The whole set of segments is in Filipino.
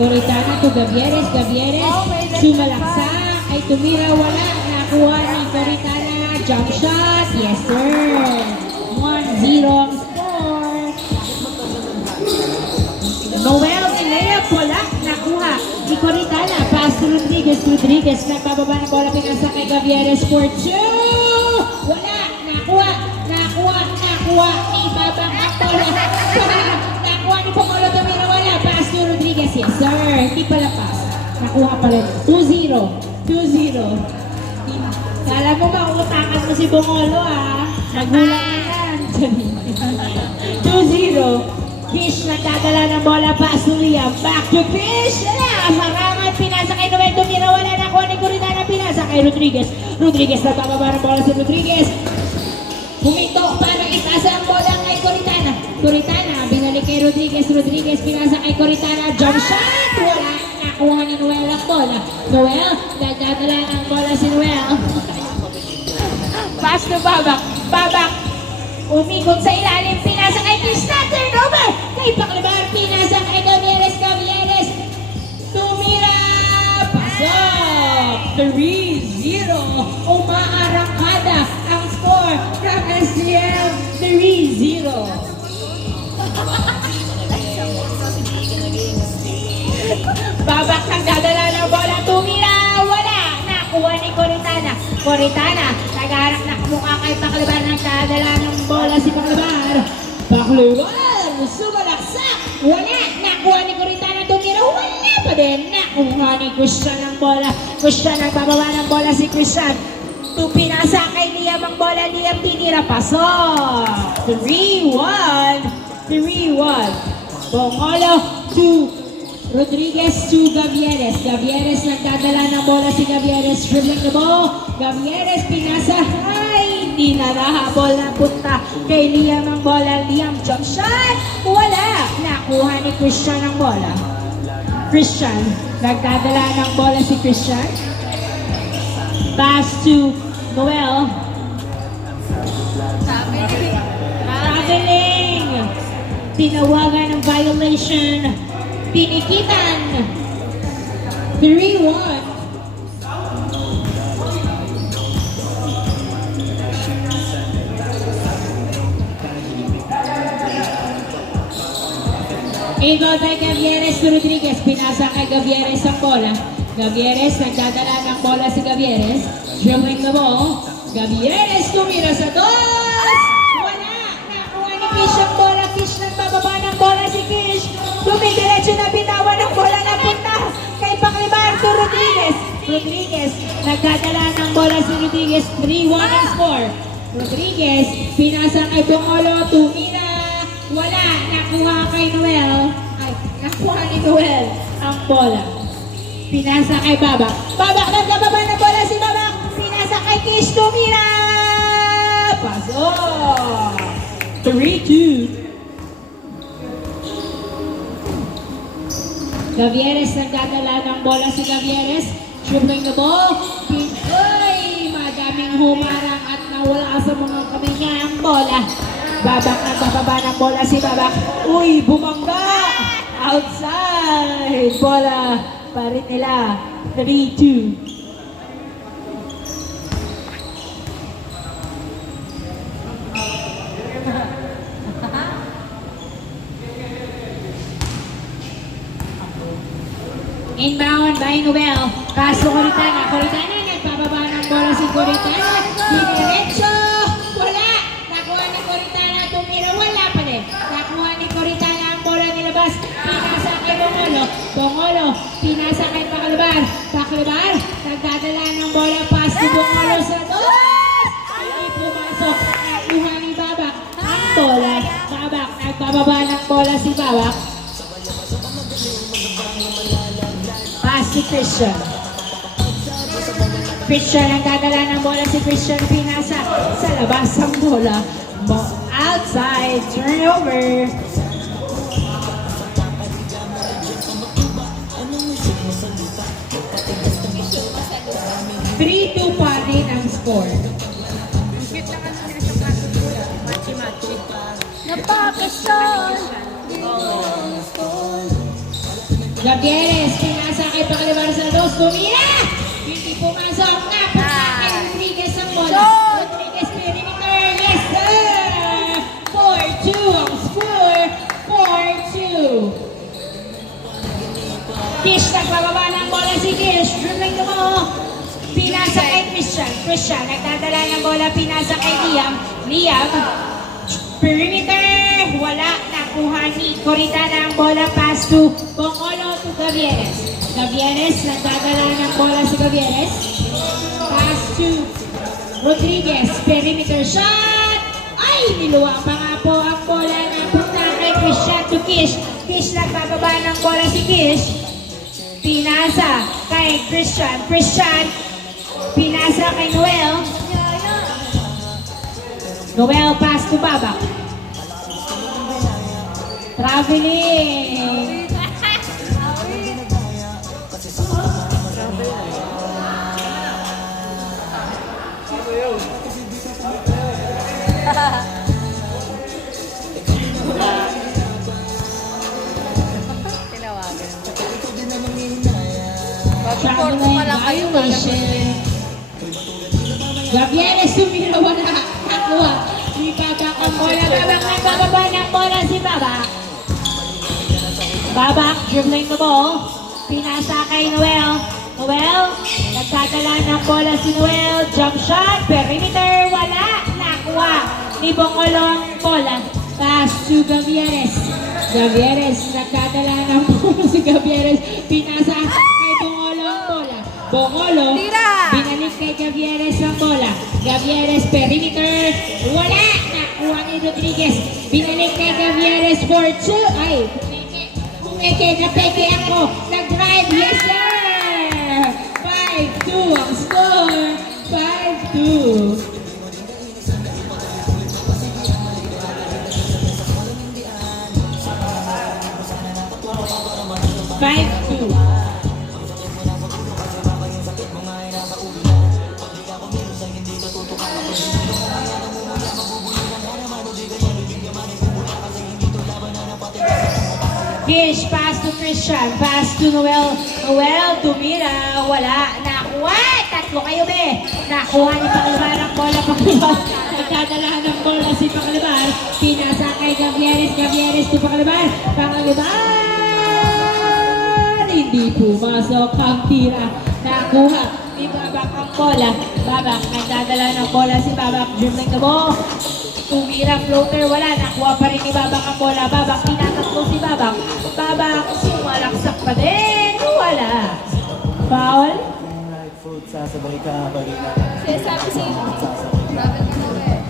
Coritana to Gavieres. Gavieres, sumalaksak. Ay tumira, wala. Nakuha ni Coritana. Jump shot. Yes, sir. 1-0 ang score. Noel, nilayap, wala. Nakuha ni Coritana. Pass to Rodriguez. Rodriguez, nagbababa ng bola. Pinasa kay Gavieres for 2. Wala. Nakuha. Nakuha ni Babang ang bola. Nakuha ni Pangolo Tumira. Wala. Pass to Rodriguez. Yes, sir. Hindi pala pass. Nakuha pala. 2-0. 2-0. Kala mo mautakan mo si Bongolo, ha? Nagulang na yan. 2-0. Fish nagdadala ng bola. Pass to Liam. Back to Fish. Marangat. Pinasa kay Noel Tumira. Wala. Nakuha ni Coritana. Pinasa kay Rodriguez. Rodriguez nagbababa ng bola si Rodriguez. Huminto para itasa ang bola kay Coritana. Coritana, binalik kay Rodriguez. Rodriguez, pinasa kay Coritana. Jump shot! Wala. Nakuha ni Noel ang bola. Noel, nagdadala ng bola si Noel. Pass to Babak. Babak. Umikot sa ilalim. Pinasa kay Krishna. Turnover! Kay Paclabar. Pinasa kay Gavieres. Gavieres. Tumira. Pasok. 3-0. Umaarangkada ang score from SGM. 3-0. Babak nagdadala ng bola. Tumira. Wala. Nakuha ni Coritana. Coritana. Nagharap na mukha kay Paclabar. Nagdadala ng bola si Paclabar. Paclabar. Sumalaksak. Wala. Nakuha ni Coritana. Tumira. Wala pa din. Nakuha ni Christian ang bola. Christian nagbababa ng bola si Christian. Pinasa kay Liam ang bola. Liam tinira. Pasok. 3-1. 3-1. Bongolo to Rodriguez to Gavieres. Gavieres nagdadala ng bola si Gavieres. Dribbling the ball. Gavieres pinasa. Ay, hindi na nahabol na punta kay Liam ang bola. Liam jump shot. Wala. Nakuha ni Christian ang bola. Christian. Nagdadala ng bola si Christian. Pass to Noel. Traveling. Tinawagan ng violation. Pinikitan. 3-1. Ego kay Gavieres to Rodriguez. Pinasa kay Gavieres ang bola. Gavieres, nagdadala ng bola si Gavieres. Dribbling the ball. Gavieres tumira sa dos. Wala. Nakuha ni Fish ang bola. Fish nagbababa ng bola si Fish. Dumidiretso na binawa ng bola na punta kay Paclabar to Rodriguez. Rodriguez, nagdadala ng bola si Rodriguez. 3-1 ang score. Rodriguez, pinasa kay Bongolo. Tumira. Wala. Nakuha kay Noel. Ay, nakuha ni Noel ang bola. Pinasa kay Babak. Babak, nagbababa ng bola si Babak. Pinasa kay Kish. Tumira. Pasok. 3-2. Gavieres nagdadala ng bola si Gavieres. Dribbling the ball. Uy, madaming humarang at nawala sa mga kamay niya ang bola. Babak nagbababa ng bola si Babak. Uy, bumangga. Outside. Bola pa rin nila. 3-2. Inbound by Noel. Pass to Coritana. Coritana, nagpababa ng bola si Coritana. Dinerecho. Wala. Nakuha ni Coritana. Tumira. Wala pa din. Nakuha ni Coritana ang bola nilabas. Pinasa kay Bongolo. Bongolo. Pinasa kay Paclabar. Paclabar. Nagdadala ng bola. Pass to Bongolo sa dos. Hindi pumasok. Nakuha ni Babak ang bola. Babak. Nagbababa ng bola si Babak. Pass si Christian. Christian ang dadala ng bola si Christian. Pinasa sa labas ang bola. Outside. Turnover. 3-2 pa rin ang score. Napakasyon. Gabieres, pinasa kay Pakalibar sa dos, tumira! Hindi pumasok na, pasa kay Rodriguez ang bola. Rodriguez, perimeter, yes sir! 4-2 ang score, 4-2. Kish, nagbababa ng bola si Kish, dribbling na mo. Pinasa kay Christian, Christian, nagdadala ng bola, pinasa kay Liam. Liam, perimeter, wala, nakuha ni Coritana ang bola, pass to Bongolo to Gavieres. Gavieres, nagdadala ng bola si Gavieres. Pass to Rodriguez, perimeter shot! Ay, niluwa pa nga po ang bola na punta kay Christian to Kish. Kish, nagbababa ng bola si Kish. Pinasa kay Christian. Christian, pinasa kay Noel. Noel, pass to Babak. Traveling. Traveling violation. Gavieres, sumira, wala. Nakuha. Di Babak ang bola. Babak, nagbababa ng bola si Babak. Babak, dribbling the ball. Pinasa kay Noel. Noel, nagdadala ng bola si Noel. Jump shot, perimeter, wala. Nakuha ni Bongolo ang bola. Pass to Gavieres. Gavieres, nagdadala ng bola si Gavieres. Pinasa kay Bongolo ang bola. Bongolo, binalik kay Gavieres ang bola. Gavieres, perimeter, wala. Nakuha ni Rodriguez. Binalik kay Gavieres for 2. Ay, napeke ako. Nag-drive, yes sir! 5-2 ang score. 5-2. Kish, pass to Christian, pass to Noel. Noel, tumira, wala. Nakuha, tatlo kayo be. Nakuha ni Pakalibar ang bola, Pakalibar. Nagdadala ng bola si Pakalibar. Pinasa kay Gavieres, Gavieres to Pakalibar. Pakalibar! Hindi pumasok ang tira. Nakuha ni Babak ang bola. Babak, nagdadala ng bola si Babak. Dribbling the ball. Tumira, floater, wala. Nakuha pa rin ni Babak ang bola. Babak, tinatakbo si Babak. Babak, sumalaksak pa din. Wala. Foul. Sasabay ka, balik na. Sabi si Robert Manoel.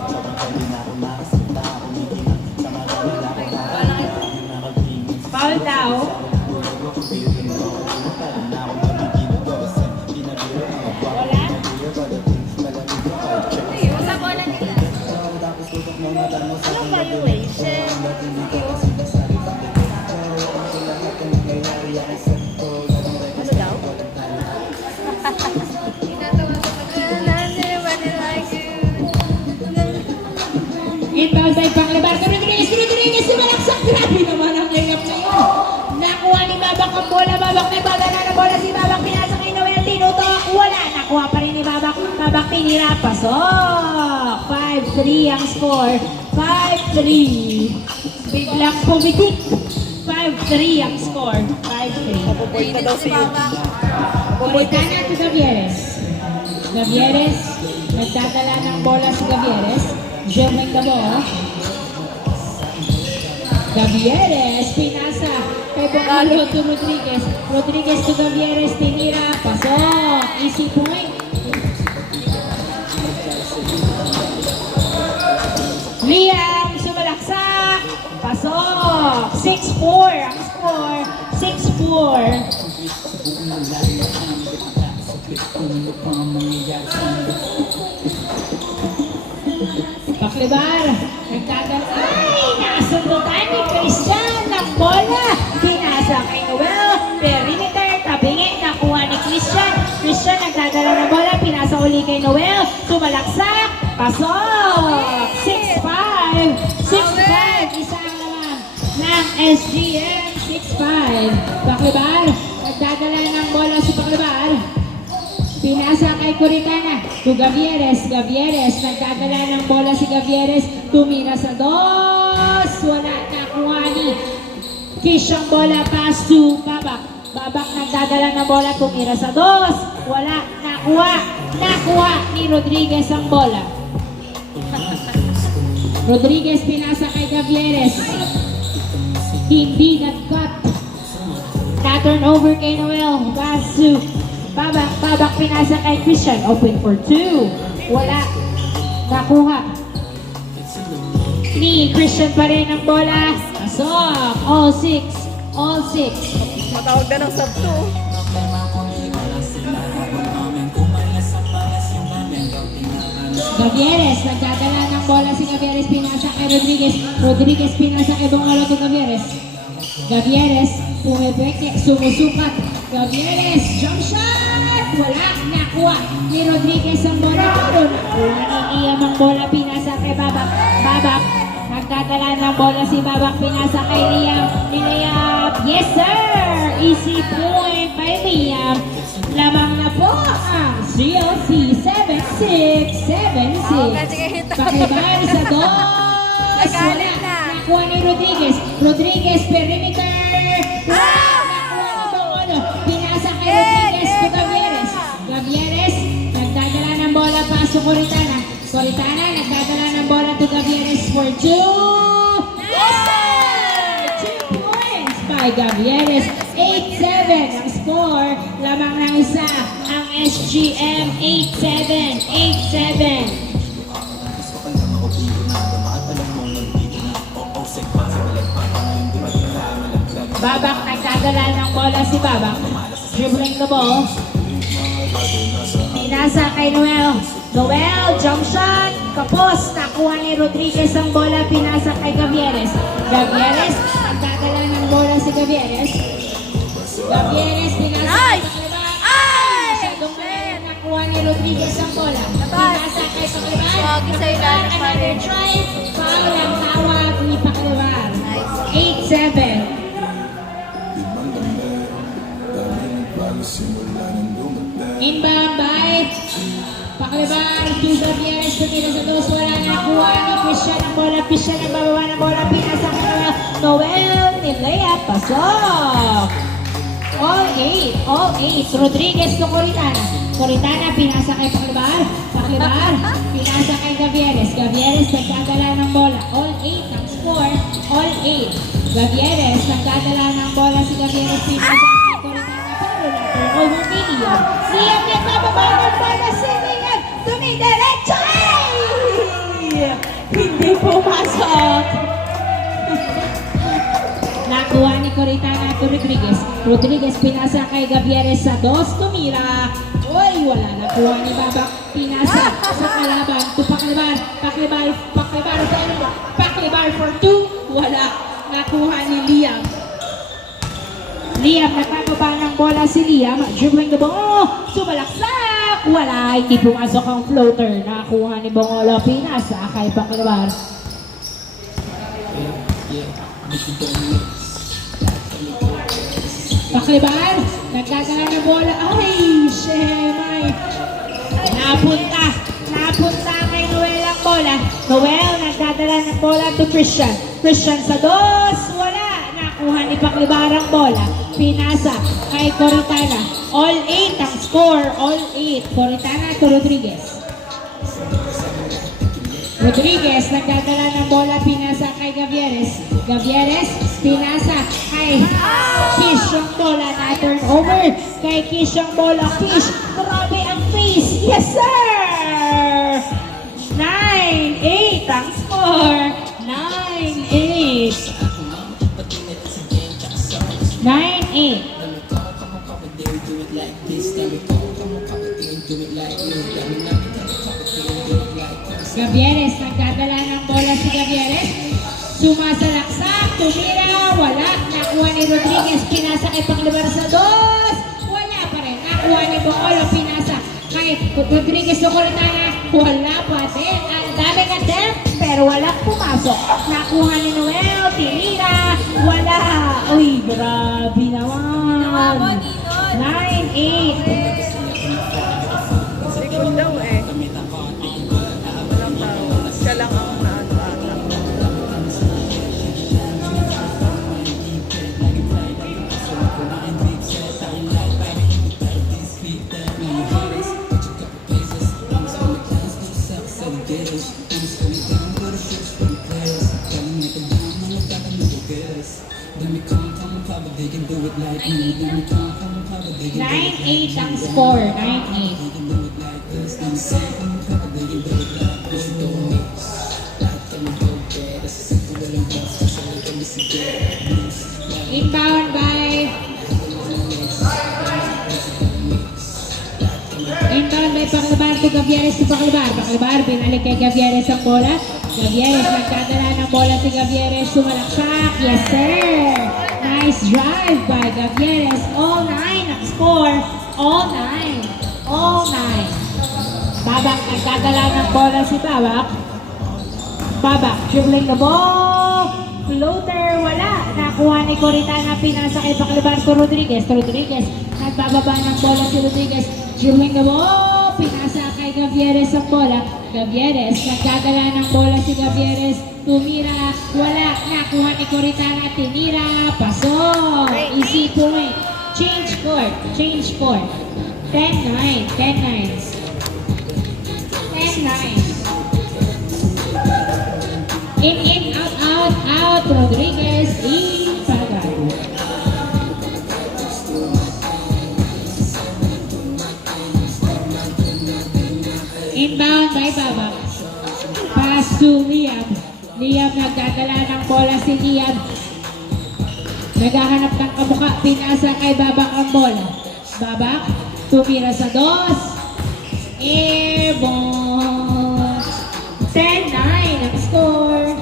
Foul daw. Wala. Ayun, sa bola nila. Anong violation? Ano daw? Tinatawa ko pag Inbound by Pakalibar. Rodriguez, sumalaksak. Grabe naman ang layup na yun. Nakuha ni Babak ang bola. Babak, nagdadala ng bola si Babak. Pinasa kay Noel. Tinutok. Wala. Nakuha pa rin ni Babak. Babak, tinira. Pasok. 5-3 ang score. 5-3. Biglang pumitik. 5-3 ang score. 5-3. Papupoint na daw si Coritana to Gavieres. Gavieres, nagdadala ng bola si Gavieres. Dribbling the ball. Gavieres, pinasa kay Bongolo to Rodriguez. Rodriguez to Gavieres, tinira. Pasok. Easy point. Liam, sumalaksak. Pasok. 6-4 ang score. 6-4. Pakalibar, nagtagal. Ay, nasundutan ni Christian ng bola. Pinasa kay Noel. Perimeter, tabingi. Nakuha ni Christian. Christian nagdadala ng bola. Pinasa uli kay Noel. Sumalaksak. Pasok. 6-5. 6-5. Isang naman ng SGM. 6-5. Pakalibar, to Gavieres. Gavieres, nagdadala ng bola si Gavieres. Tumira sa dos. Wala nakuha ni Kish ang bola. Pass to Babak. Babak nagdadala ng bola. Tumira sa dos. Wala nakuha. Nakuha ni Rodriguez ang bola. Rodriguez pinasa kay Gavieres. Hindi nag-cut. Na-turnover kay Noel. Pass to Babak. Babak pinasa kay Christian. Open for two. Wala. Nakuha. Ni Christian pa rin ang bola. Pasok. All six. All six. Matawag na ng sub 2. Gavieres, nagdadala ng bola si Gavieres, pinasa kay Rodriguez. Rodriguez pinasa kay Bongolo to Gavieres. Gavieres, pumipeke, sumusukat. Gavieres, jump shot! Wala, nakuha ni Rodriguez ang bola. Pero nakuha ni Liam ang bola, pinasa kay Babak. Babak, nagdadala ng bola si Babak, pinasa kay Liam. Liam, yes sir! Easy point by Liam. Lamang na po ang CLC 7676. Pakibal sa dos. Nagalit Wala. na. Nakuha ni Rodriguez. Rodriguez, perimeter. Nakuha ni Bongolo. Pinasa kay Rodriguez to Gavieres. Gavieres, nagdadala ng bola. Paso Coritana. Coritana, nagdadala ng bola to Gavieres for two. Yes, sir! 2 points by Gavieres. 8-7 ang score. Lamang ng isa ang SGM. 8-7. 8-7. Babak, nagdadala ng bola si Babak. Dribbling the ball. Pinasa kay Noel. Noel, jump shot. Kapos, nakuha ni Rodriguez ang bola. Pinasa kay Gavieres. Gavieres, nagdadala ng bola si Gavieres. Gavieres, pinasa Nice! kay Pakliban. Ay! Masyadong malayo, nakuha ni Rodriguez ang bola. Pinasa kay Pakliban. Wagi sa ilalim pa Another rin. try. Foul ang tawag ni Pakliban. Nice. 8-7. Inbound by Pakliban to Gavieres, tumira sa dos, wala na nakuha ni Christian ang bola. Christian ang bababa ng bola, pinasa kay Noel. Noel, nilayap, pasok! All 8, all 8. Rodriguez to Coritana. Coritana, pinasa kay Pakliban. Pakliban, pinasa kay Gavieres. Gavieres, nagdadala ng bola. All 8 ang score, all 8. Gavieres, nagdadala ng bola si Gavieres, pinasa kay Coritana. Pero na-turnover kay Liam. Liam, nagbababa ng bola si Liam. Tumidiretso! Ay! Hindi pumasok. Nakuha ni Coritana to Rodriguez. Rodriguez pinasa kay Gavieres sa dos. Tumira. Uy, wala. Nakuha ni Babak. Pinasa sa kalaban. To Pakliban. Pakliban. Pakliban. Pakliban for two. Wala. Nakuha ni Liam. Liam, nagpapaba ng bola si Liam. Dribbling the ball. Sumalaksak. Wala. Hindi pumasok ang floater. Nakuha ni Bongolo. Pinasa kay Pakliban. Pakliban, nagdadala ng bola. Ay, Shemay. Napunta kay Noel ang bola. Noel, nagdadala ng bola to Christian. Christian sa dos, wala. Nakuha ni Pakliban ang bola. Pinasa kay Coritana. All 8 ang score, all 8. Coritana to Rodriguez. Rodriguez, nagdadala ng bola, pinasa kay Gavieres. Gavieres, pinasa kay Kish ang bola, na-turnover kay Kish ang bola. Kish, grabe ang face. Yes, sir! 9-8 ang score. 9-8. 9-8. Gavieres, nagdadala ng bola si Gavieres. Sumasalaksak, tumira, wala. Nakuha ni Rodriguez, pinasa kay Pakliban sa dos. Wala pa rin. Nakuha ni Bongolo, pinasa kay Rodriguez sa Coritana. Wala pa din. Ang daming attempt, pero walang pumasok. Nakuha ni Noel, tinira, wala. Uy, grabe naman. 9-8. Likod daw eh. 9-8 ang score. 9-8. Inbound by Paclabar to Gavieres to Paclabar. Paclabar, binalik kay Gavieres ang bola. Gavieres, nagdadala ng bola si Gavieres. Sumalaksak. Yes, sir. Nice drive by Gavieres. All 9 ang score. All 9. All 9. Babak, nagdadala ng bola si Babak. Babak, dribbling the ball. Floater, wala. Nakuha ni Coritana, pinasa kay Paclabar to Rodriguez. Rodriguez, nagbababa ng bola si Rodriguez. Dribbling the ball. Pinasa kay Gavieres ang bola. Gavieres, nagdadala ng bola si Gavieres. Tumira, wala. Nakuha ni Coritana, tinira. Pasok. Easy point. Change court. Change court. 10-9. 10-9. 10-9. In, out. Rodriguez, in, Pagay. Inbound by Babak. Pass to Liam. Liam, nagdadala ng bola si Liam. Naghahanap ng kabuka. Pinasa kay Babak ang bola. Babak, tumira sa dos. Airborne. 10-9 ang score.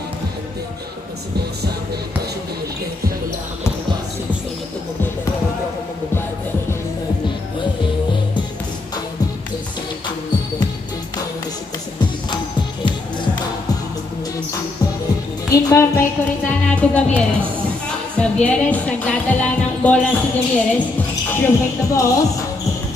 Inbound by Coritana to Gavieres. Gavieres, nagdadala ng bola si Gavieres. Dribbling the balls.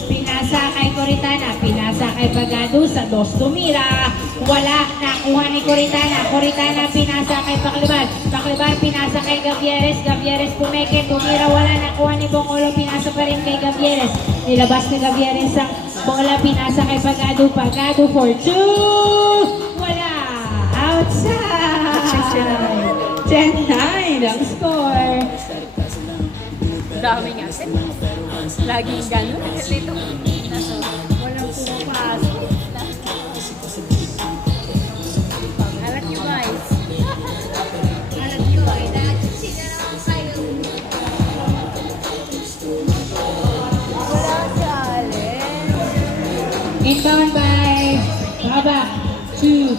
Pinasa kay Coritana. Pinasa kay Pagado sa dos. Tumira. Wala. Nakuha ni Coritana. Coritana pinasa kay Paclabar. Paclabar pinasa kay Gavieres. Gavieres pumeke. Tumira. Wala. Nakuha ni Bongolo. Pinasa pa rin kay Gavieres. Nilabas ni Gavieres ang bola. Pinasa kay Pagado. Pagado for 2. Wala. Outside. 10-9 ang score. Dami nga. Laging gano'n. Kasi ito, walang pumapasok. Alat nyo guys. Alat nyo. Wala si Alex. Inbound by Babak to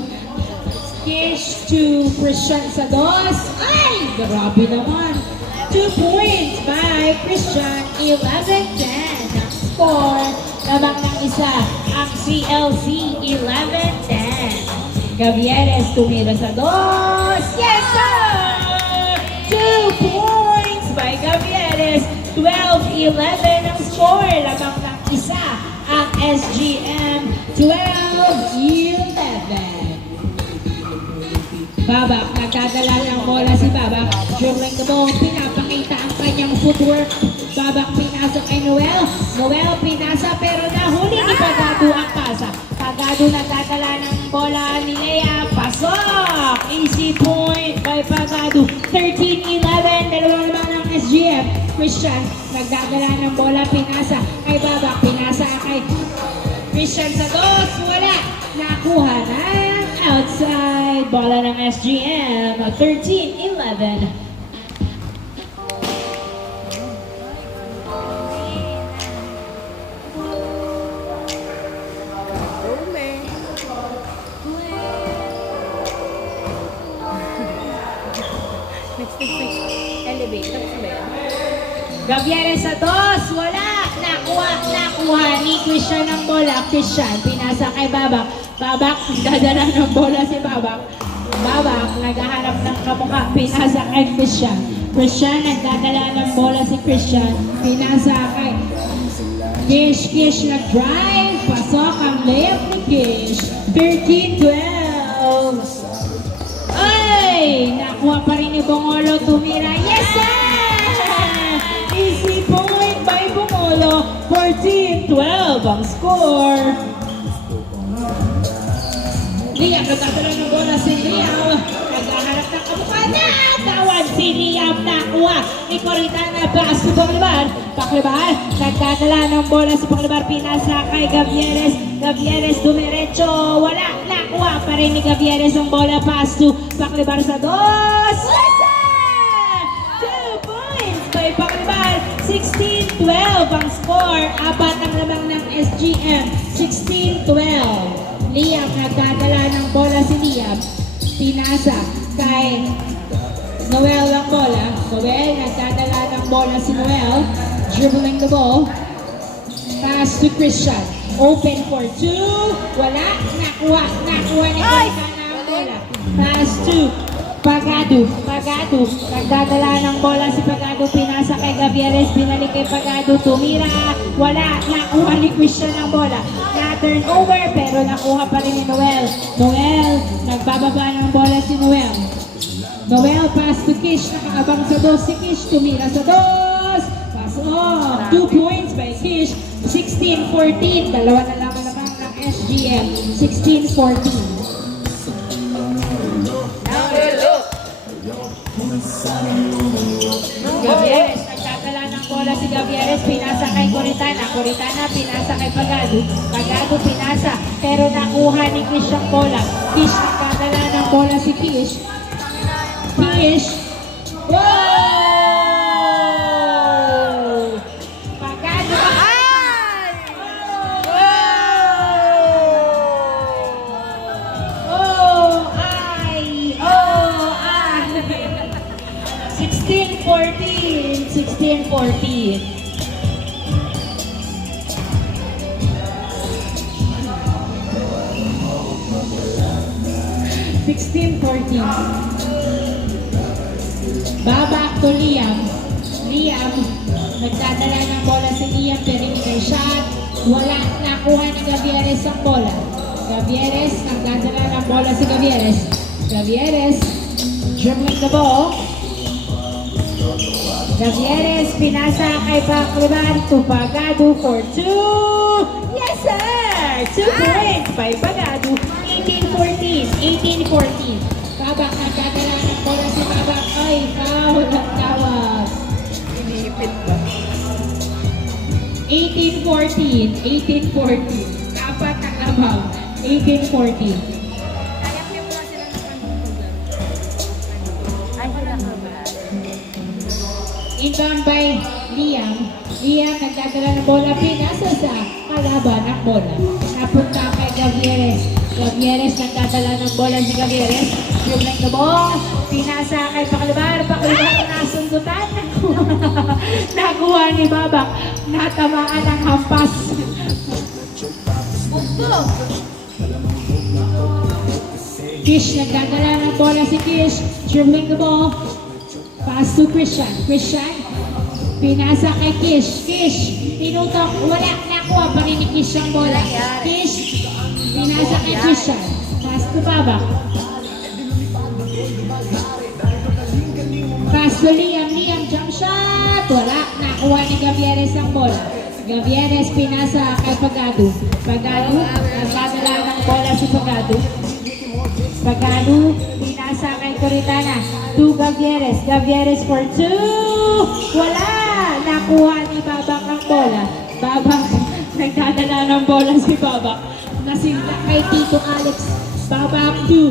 Kish to Christian sa dos. Ay! Grabe naman. 2 points by Christian. 11-10 ang score. Labang ng isa ang CLC. 11-10. Gavieres tumira sa dos. Yes, sir! 2 points by Gavieres. 12-11 ang score. Labang ng isa ang SGM. 12-11. Babak, nagdadala ng bola si Babak. Dribbling the ball, pinapakita ang kanyang footwork. Babak, pinasa kay Noel. Noel, pinasa pero nahuli ni Pagado ang pasa. Pagado, nagdadala ng bola ni Lea. Pasok! Easy point by Pagado. 13-11, dalawa naman ng SGF. Christian, nagdadala ng bola, pinasa kay Babak. Pinasa kay Christian sa dos. Wala. Nakuha na. Outside, bola ng SGM, 13-11. Elevator ba yan? Gavieres sa dos, wala. Nakuha ni Christian ang bola. Christian, pinasa kay Babak. Babak, dadala ng bola si Babak. Babak, naghahanap ng kamukha. Pinasa kay Christian. Christian, nagdadala ng bola si Christian. Pinasa kay Kish, nag-drive. Pasok ang layup ni Kish. 13-12. Ay! Nakuha pa rin ni Bongolo. Tumira. Yes, sir! Easy point by Bongolo. 14-12 ang score. Liam, nagdadala ng bola si Liam. Naghahanap ng nakabuka na! Tawan si Liam nakuha ni Coritana. Pass to Paclabar. Paclabar, nagdadala ng bola si Paclabar. Pinasa kay Gavieres. Gavieres dumiretso. Wala, nakuha pa rin ni Gavieres ang bola. Pass to Paclabar sa dos. Wasa! 2 points by Paclabar. 16-12 ang score. Apat ang lamang ng SGM. 16-12. Liam, nagdadala ng bola si Liam. Pinasa kay Noel ang bola. Noel, nagdadala ng bola si Noel. Dribbling the ball. Pass to Christian. Open for 2. Wala. Nakuha ni Coritana ang bola. Pass to Pagado. Pagado. Nagdadala ng bola si Pagado. Pinasa kay Gavieres. Binalik kay Pagado. Tumira. Wala. Nakuha ni Christian ang bola. Na-turn over pero nakuha pa rin ni Noel. Noel. Nagbababa ng bola si Noel. Noel pass to Kish. Nakaabang sa dos si Kish. Tumira sa dos. Pass off. 2 points by Kish. 16-14. Dalawa na lamang ng SGM. 16-14. Gavieres, nagdadala ng bola si Gavieres, pinasa kay Coritana. Coritana, pinasa kay Pagado. Pagado, pinasa. Pero nakuha ni Kish ang bola. Kish, nagdadala ng bola si Kish. Kish. Wow! Pagado. Oh, ay! 16-14. 16-14. Babak to Liam. Liam, nagdadala ng bola si Liam, perimeter shot. Wala, nakuha ni Gavieres ang bola. Gavieres, nagdadala ng bola si Gavieres. Gavieres, dribbling the ball. Gavieres, pinasa kay Paclabar to Pagado for 2. Yes, sir! 2 points by Pagado. 18-14. 18-14. Babak, nagdadala ng bola si Babak. Ay, foul ang tawag. Iniipit ba? 18-14. 18-14. Apat ang lamang. 18-14. Kaya mo na sila ng ay, sila ka ba? Inbound by Liam. Liam, nagdadala ng bola. Pinasa sa kalaban ang bola. Napunta kay Gavieres. Gavieres, nagdadala ng bola si Gavieres. Dribbling the ball. Pinasa kay Paclabar. Paclabar, nasundutan. Nakuha ni Babak. Natamaan ang hampas. Kish, nagdadala ng bola si Kish. Dribbling the ball. Pass to Christian. Christian, pinasa kay Kish. Kish, tinutok. Wala, nakuha pa rin ni Kish ang bola. Kish, pinasa kay Christian. Pass to Babak. Pass to Liam. Liam, jump shot. Wala, nakuha ni Gavieres ang bola. Gavieres, pinasa kay Pagado. Pagado, nagdadala ng bola si Pagado. Pagado, pinasa kay Coritana. To Gavieres. Gavieres for 2. Wala! Nakuha ni Babak ang bola. Babak, nagdadala ng bola si Babak. Nasinta kay Tito Alex. Babak to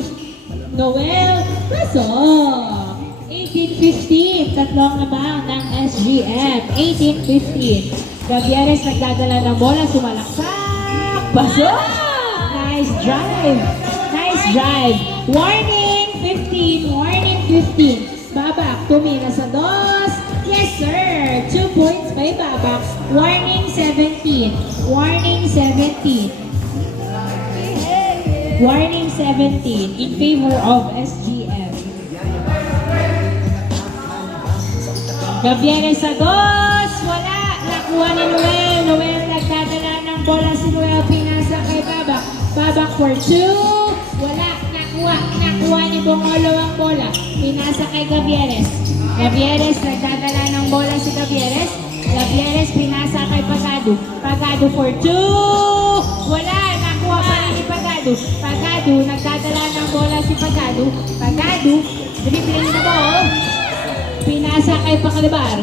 Noel. Pasok! 18-15. Tatlong naman ng SGM. 18-15. Gavieres, nagdadala ng bola. Sumalaksak. Pasok! Nice drive. Nice drive. Warning 15. Warning 15. Babak, tumira sa dos. Yes, sir. 2 points by Babak. Warning 17. Warning 17. Warning 17 in favor of SGM. Gavieres sa dos. Wala. Nakuha ni Noel. Noel, nagdadala ng bola si Noel. Pinasa kay Babak. Babak for 2. Wala. Nakuha ni Bongolo ang bola. Pinasa kay Gavieres. Gavieres, nagdadala ng bola si Gavieres. Gavieres, pinasa kay Pagado. Pagado for 2. Wala. Nakuha pa rin ni Pagado. Pagado, nagdadala ng bola si Pagado. Pagado, dribbling na ball. Pinasa kay Paclabar.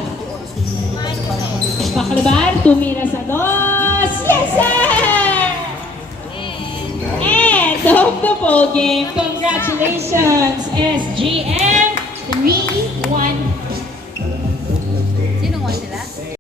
Paclabar, tumira sa dos. Yes, sir! End of the ball game. Congratulations, SGM 3-1.